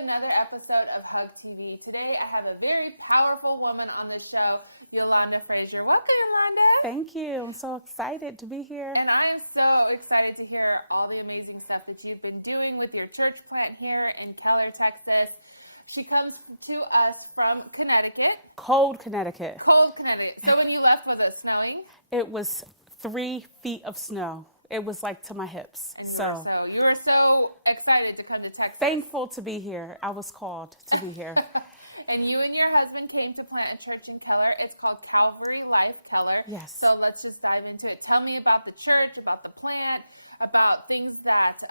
another episode of HUGtv. Today I have a very powerful woman on the show, Yolanda Fraser. Welcome, Yolanda. Thank you. I'm so excited to be here. And I am so excited to hear all the amazing stuff that you've been doing with your church plant here in Keller, Texas. She comes to us from Connecticut. Cold Connecticut. Cold Connecticut. So when you left, was it snowing? It was 3 feet of snow. It was like to my hips. And you were so excited to come to Texas. Thankful to be here. I was called to be here. And you and your husband came to plant a church in Keller. It's called Calvary Life Keller. Yes. So let's just dive into it. Tell me about the church, about the plant, about things that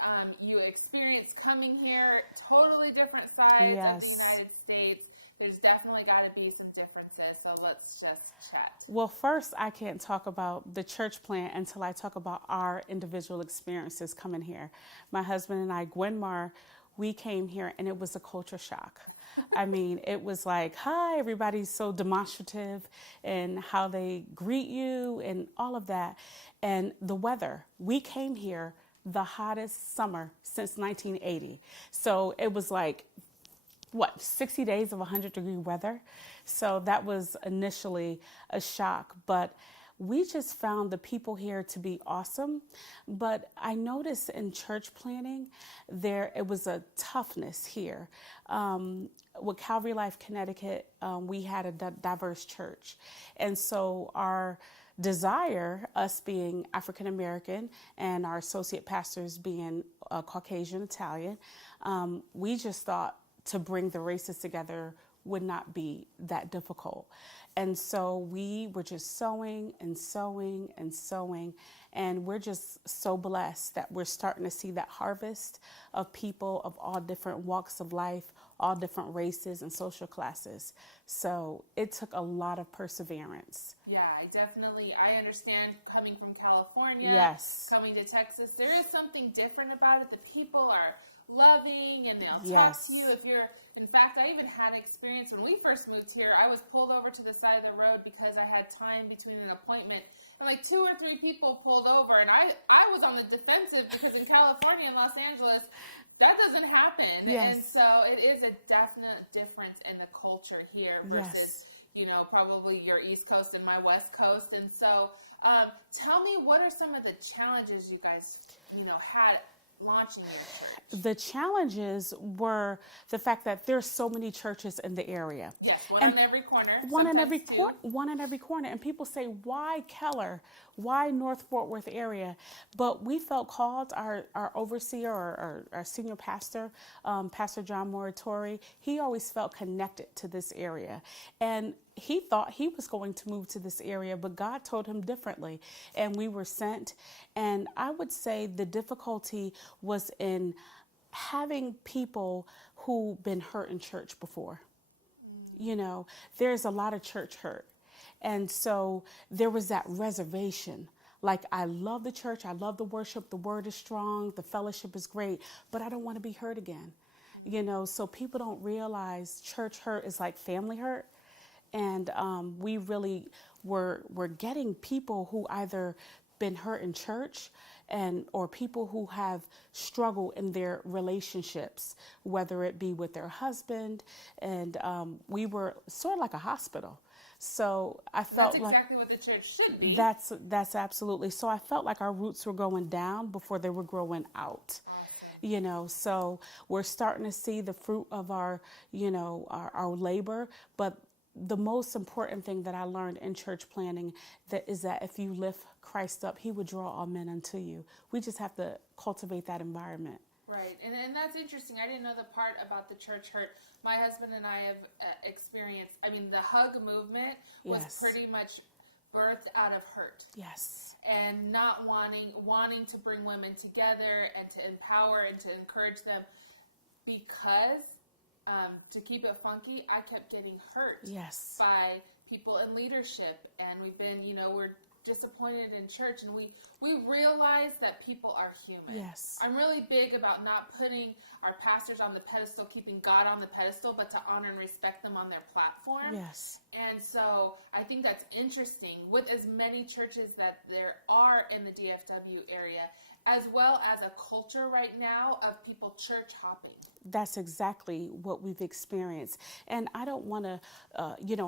you experienced coming here. Totally different sides of the United States. There's definitely got to be some differences, so let's just chat. Well, first, I can't talk about the church plant until I talk about our individual experiences coming here. My husband and I, Gwenmar, we came here, and it was a culture shock. I mean, it was like, hi, everybody's so demonstrative and how they greet you and all of that. And the weather, we came here the hottest summer since 1980. So it was like, 60 days of 100-degree weather. So that was initially a shock, but we just found the people here to be awesome. But I noticed in church planning, it was a toughness here. With Calvary Life, Connecticut, we had a diverse church. And so our desire, us being African American and our associate pastors being Caucasian Italian, we just thought to bring the races together would not be that difficult. And so we were just sowing and sowing and sowing. And we're just so blessed that we're starting to see that harvest of people of all different walks of life, all different races and social classes. So it took a lot of perseverance. Yeah, I understand coming from California, coming to Texas, there is something different about it. The people are loving and they'll talk to you in fact, I even had an experience when we first moved here. I was pulled over to the side of the road because I had time between an appointment, and like 2 or 3 people pulled over, and I was on the defensive because in California and Los Angeles that doesn't happen. And so it is a definite difference in the culture here versus probably your East Coast and my West Coast. And so tell me, what are some of the challenges you guys had launching your church? The challenges were the fact that there's so many churches in the area. Yes, one in every corner. One in every corner. And people say, why Keller? Why North Fort Worth area? But we felt called, our overseer or our senior pastor, Pastor John Moratori, he always felt connected to this area. And he thought he was going to move to this area, but God told him differently. And we were sent. And I would say the difficulty was in having people who've been hurt in church before. There's a lot of church hurt. And so there was that reservation. Like, I love the church. I love the worship. The word is strong. The fellowship is great, but I don't want to be hurt again. So people don't realize church hurt is like family hurt. And we really were getting people who either been hurt in church or people who have struggled in their relationships, whether it be with their husband. And we were sort of like a hospital. So I felt that's exactly what the church should be. That's absolutely. So I felt like our roots were going down before they were growing out. Awesome. So we're starting to see the fruit of our labor, but the most important thing that I learned in church planning is that if you lift Christ up, he would draw all men unto you. We just have to cultivate that environment. Right. And that's interesting. I didn't know the part about the church hurt. My husband and I have experienced, the hug movement was pretty much birthed out of hurt. Yes. And not wanting to bring women together and to empower and to encourage them, because to keep it funky, I kept getting hurt by people in leadership, and we've been, we're disappointed in church, and we realize that people are human. Yes. I'm really big about not putting our pastors on the pedestal, keeping God on the pedestal, but to honor and respect them on their platform. Yes. And so I think that's interesting with as many churches that there are in the DFW area, as well as a culture right now of people church hopping. That's exactly what we've experienced. And I don't want to,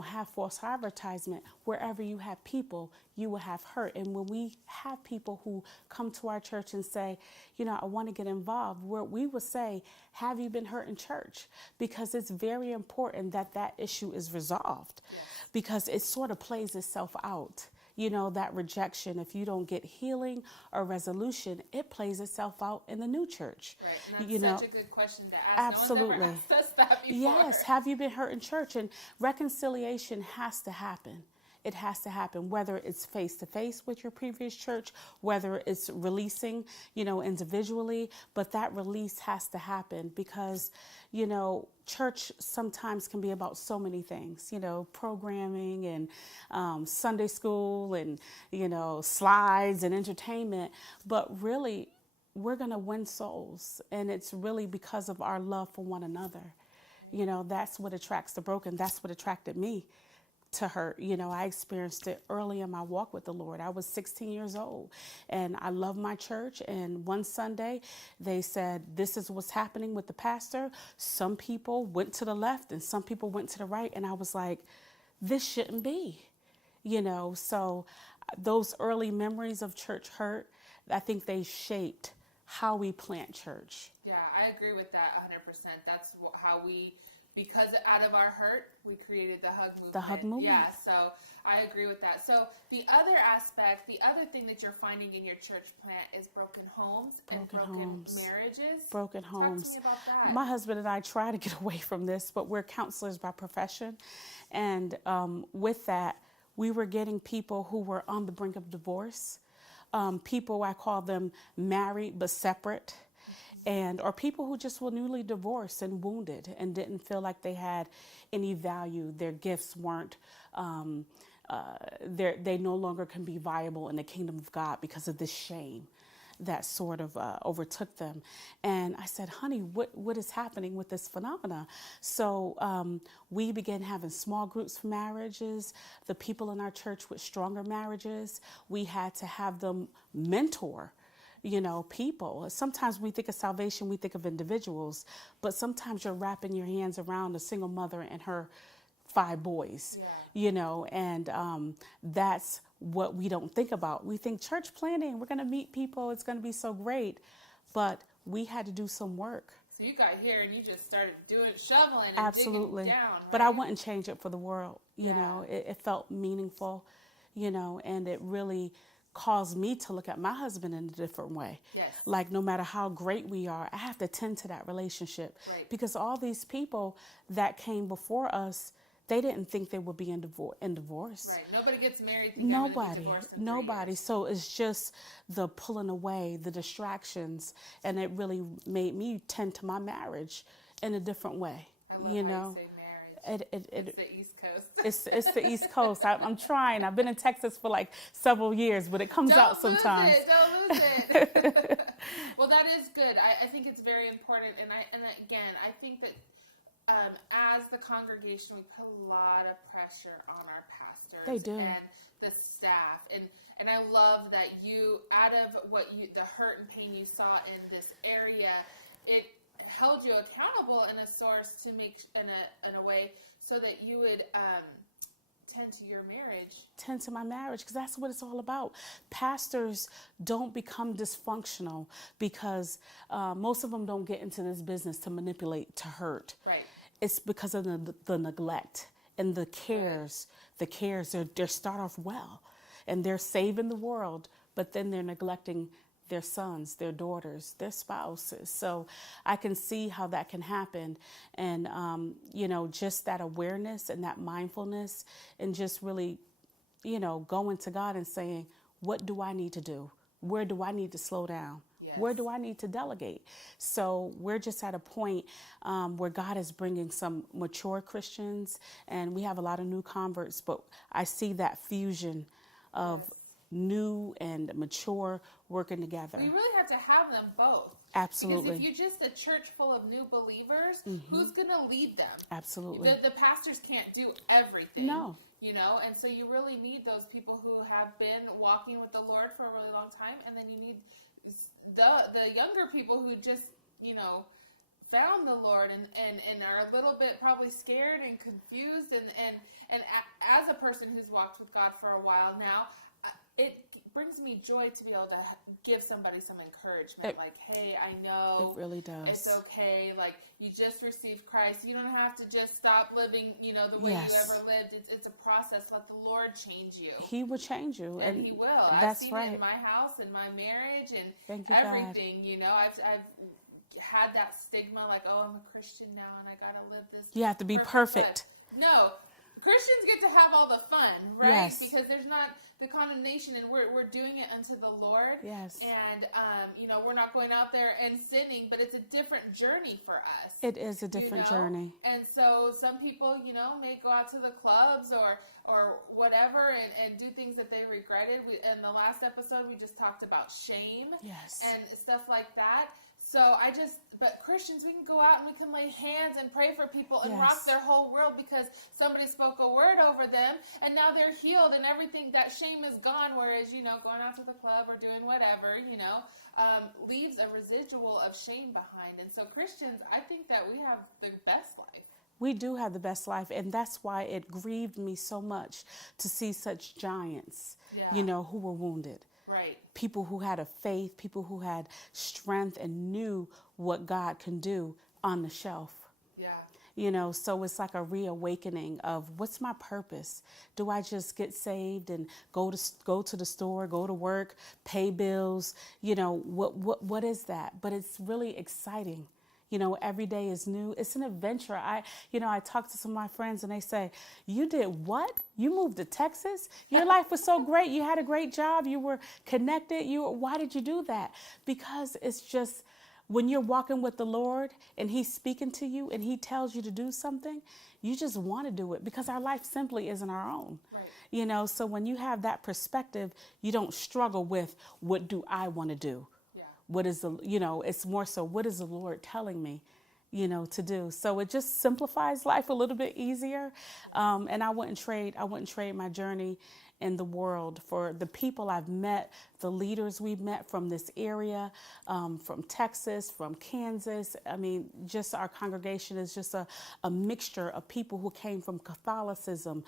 have false advertisement. Wherever you have people, you will have hurt. And when we have people who come to our church and say, I want to get involved, where we will say, have you been hurt in church? Because it's very important that that issue is resolved. Yes. Because it sort of plays itself out. That rejection, if you don't get healing or resolution, it plays itself out in the new church. Right, and that's such a good question to ask. Absolutely. No one's ever asked us that before. Yes, have you been hurt in church? And reconciliation has to happen. It has to happen, whether it's face-to-face with your previous church, whether it's releasing, individually, but that release has to happen because, church sometimes can be about so many things, programming and Sunday school and, slides and entertainment, but really we're going to win souls. And it's really because of our love for one another. That's what attracts the broken. That's what attracted me to her. I experienced it early in my walk with the Lord. I was 16 years old and I love my church. And one Sunday they said, this is what's happening with the pastor. Some people went to the left and some people went to the right. And I was like, this shouldn't be, so those early memories of church hurt, I think they shaped how we plant church. Yeah, I agree with that 100%. That's how because out of our hurt, we created the HUG movement. The HUG movement. Yeah, so I agree with that. So the other aspect, the other thing that you're finding in your church plant is broken homes and broken marriages. Broken homes. Talk to me about that. My husband and I try to get away from this, but we're counselors by profession. And with that, we were getting people who were on the brink of divorce. People, I call them married but separate. Or people who just were newly divorced and wounded and didn't feel like they had any value. Their gifts weren't, they no longer can be viable in the kingdom of God because of this shame that sort of overtook them. And I said, honey, what is happening with this phenomena? So we began having small groups for marriages. The people in our church with stronger marriages, we had to have them mentor people. Sometimes we think of salvation, we think of individuals, but sometimes you're wrapping your hands around a single mother and her 5 boys, and that's what we don't think about. We think church planting, we're going to meet people, it's going to be so great, but we had to do some work. So you got here and you just started shoveling and Absolutely. digging down, right? But I wouldn't change it for the world. It felt meaningful, and it really caused me to look at my husband in a different way. Yes. Like no matter how great we are, I have to tend to that relationship. Right. Because all these people that came before us, they didn't think they would be in divorce. Right. Nobody gets married. Nobody. So it's just the pulling away, the distractions, and it really made me tend to my marriage in a different way. I love how you say marriage. It's the East Coast. It's the East Coast. I'm trying. I've been in Texas for like several years, but it comes out sometimes. Don't lose it. Well, that is good. I think it's very important. And again, I think that as the congregation, we put a lot of pressure on our pastors. They do. And the staff. And I love that you, out of the hurt and pain you saw in this area, it held you accountable in a source to make in a way so that you would tend to your marriage. Tend to my marriage, because that's what it's all about. Pastors don't become dysfunctional because most of them don't get into this business to manipulate, to hurt. Right. It's because of the neglect and the cares. Right. The cares, they start off well and they're saving the world, but then they're neglecting their sons, their daughters, their spouses. So I can see how that can happen. And, just that awareness and that mindfulness and just really, going to God and saying, what do I need to do? Where do I need to slow down? Yes. Where do I need to delegate? So we're just at a point where God is bringing some mature Christians, and we have a lot of new converts, but I see that fusion of new and mature working together. We really have to have them both. Absolutely. Because if you're just a church full of new believers, who's going to lead them? Absolutely. The pastors can't do everything. No. You know, and so you really need those people who have been walking with the Lord for a really long time, and then you need the younger people who just, you know, found the Lord and are a little bit probably scared and confused, and as a person who's walked with God for a while now, it brings me joy to be able to give somebody some encouragement, like, hey, I know it really does. It's okay. Like, you just received Christ. You don't have to just stop living, you know, the way you ever lived. It's a process. Let the Lord change you. He will change you, and He will. I've seen it in my house, in my marriage, and everything. God. You know, I've had that stigma, like, oh, I'm a Christian now, and I gotta live this. You have to be perfect. No. Christians get to have all the fun, right? Yes. Because there's not the condemnation, and we're doing it unto the Lord. Yes. And, you know, we're not going out there and sinning, but it's a different journey for us. It is a different journey. And so some people, you know, may go out to the clubs or whatever and do things that they regretted. In the last episode, we just talked about shame. Yes. And stuff like that. So but Christians, we can go out and we can lay hands and pray for people and rock their whole world because somebody spoke a word over them and now they're healed and everything, that shame is gone. Whereas, you know, going out to the club or doing whatever, you know, leaves a residual of shame behind. And so Christians, I think that we have the best life. We do have the best life, and that's why it grieved me so much to see such giants, you know, who were wounded. Right. People who had a faith, people who had strength and knew what God can do on the shelf. Yeah. You know, so it's like a reawakening of what's my purpose? Do I just get saved and go to the store, go to work, pay bills? You know, what is that? But it's really exciting. You know, every day is new. It's an adventure. I talk to some of my friends and they say, you did what? You moved to Texas? Your life was so great. You had a great job. You were connected. Why did you do that? Because it's just when you're walking with the Lord and He's speaking to you and He tells you to do something, you just want to do it because our life simply isn't our own. Right. You know, so when you have that perspective, you don't struggle with what do I want to do? What is it's more so, what is the Lord telling me, you know, to do? So it just simplifies life a little bit easier. And I wouldn't trade my journey in the world for the people I've met, the leaders we've met from this area, from Texas, from Kansas. I mean, just our congregation is just a mixture of people who came from Catholicism,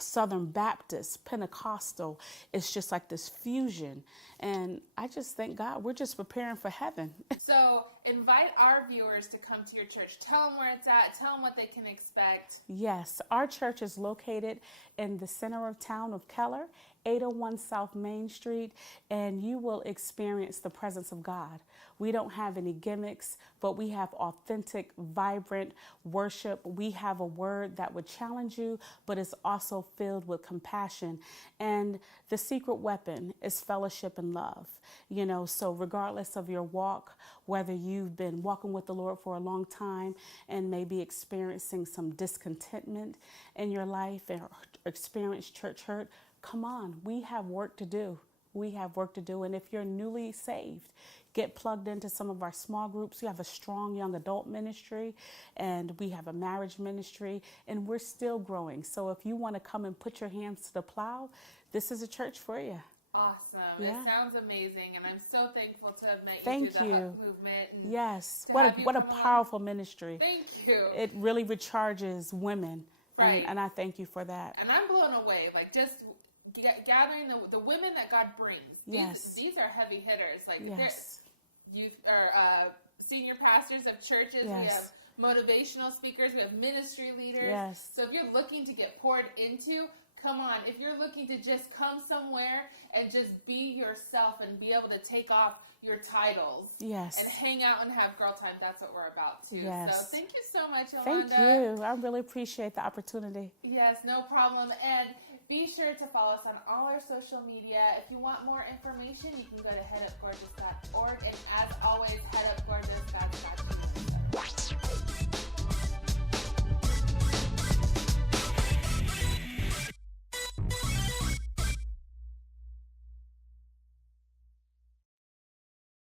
Southern Baptist, Pentecostal. It's just like this fusion. And I just thank God we're just preparing for heaven. So invite our viewers to come to your church. Tell them where it's at. Tell them what they can expect. Yes, our church is located in the center of town of Keller, 801 South Main Street, and you will experience the presence of God. We don't have any gimmicks, but we have authentic, vibrant worship. We have a word that would challenge you, but is also filled with compassion. And the secret weapon is fellowship and love. You know, so regardless of your walk, whether you've been walking with the Lord for a long time and maybe experiencing some discontentment in your life or experience church hurt, come on, we have work to do. We have work to do. And if you're newly saved, get plugged into some of our small groups. We have a strong young adult ministry and we have a marriage ministry and we're still growing. So if you want to come and put your hands to the plow, this is a church for you. Awesome. Yeah. It sounds amazing. And I'm so thankful to have met you Thank through the you. HUG movement. And yes. What a powerful ministry. Thank you. It really recharges women. Right. And I thank you for that. And I'm blown away. Like just gathering the women that God brings. Yes. These are heavy hitters. Like yes. Youth or senior pastors of churches. Yes. We have motivational speakers. We have ministry leaders. Yes. So if you're looking to get poured into, come on. If you're looking to just come somewhere and just be yourself and be able to take off your titles yes. and hang out and have girl time, that's what we're about too. Yes. So thank you so much, Yolanda. Thank you. I really appreciate the opportunity. Yes, no problem. And be sure to follow us on all our social media. If you want more information, you can go to headupgorgeous.org. And as always, Head Up Gorgeous.